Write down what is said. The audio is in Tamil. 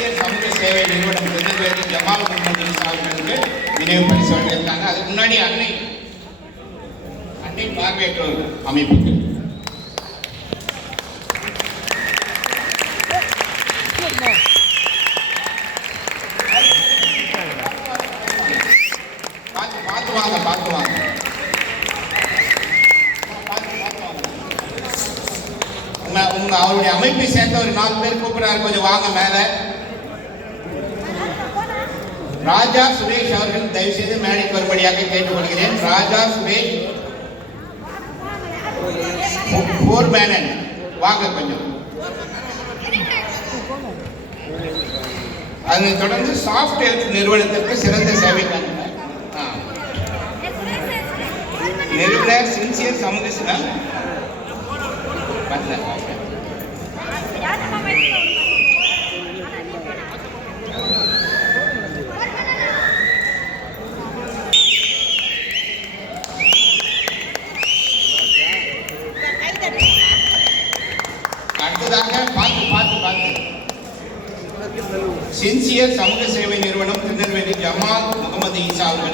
சின்சியர் சமூக சேவை நிறுவனம் திருநெல்வேலி ஜமால் முகமது ஈசா அவர்களுக்கு நினைவு பரிசு வழங்கியிருக்காங்க. அதுக்கு முன்னாடி அன்னை பார்வையற்றோர் அமைப்புக்கு பார்த்து வாங்க. அவருடைய அமைப்பை சேர்ந்த ஒரு 4 பேர் கூப்பிடுறாரு, கொஞ்சம் வாங்க மேல. ராஜா சுரேஷ் அவர்கள் தயவு செய்து மேடைக்கு வரும்படியாக கேட்டுக்கொள்கிறேன். ராஜா சுரேஷ் போர்மேனன் வாங்க கொஞ்சம். அதனைத் தொடர்ந்து சாஃப்ட் ஹெல்த் நிறுவனத்திற்கு சிறந்த சேவைக்கான நிறுவனர் சின்சியர் சமூக அடுத்ததாக பார்த்து சின்சியர் சமூக சேவை நிறுவனம் திருநெல்வேலி ஜமால் முகமது ஈசா அவர்கள்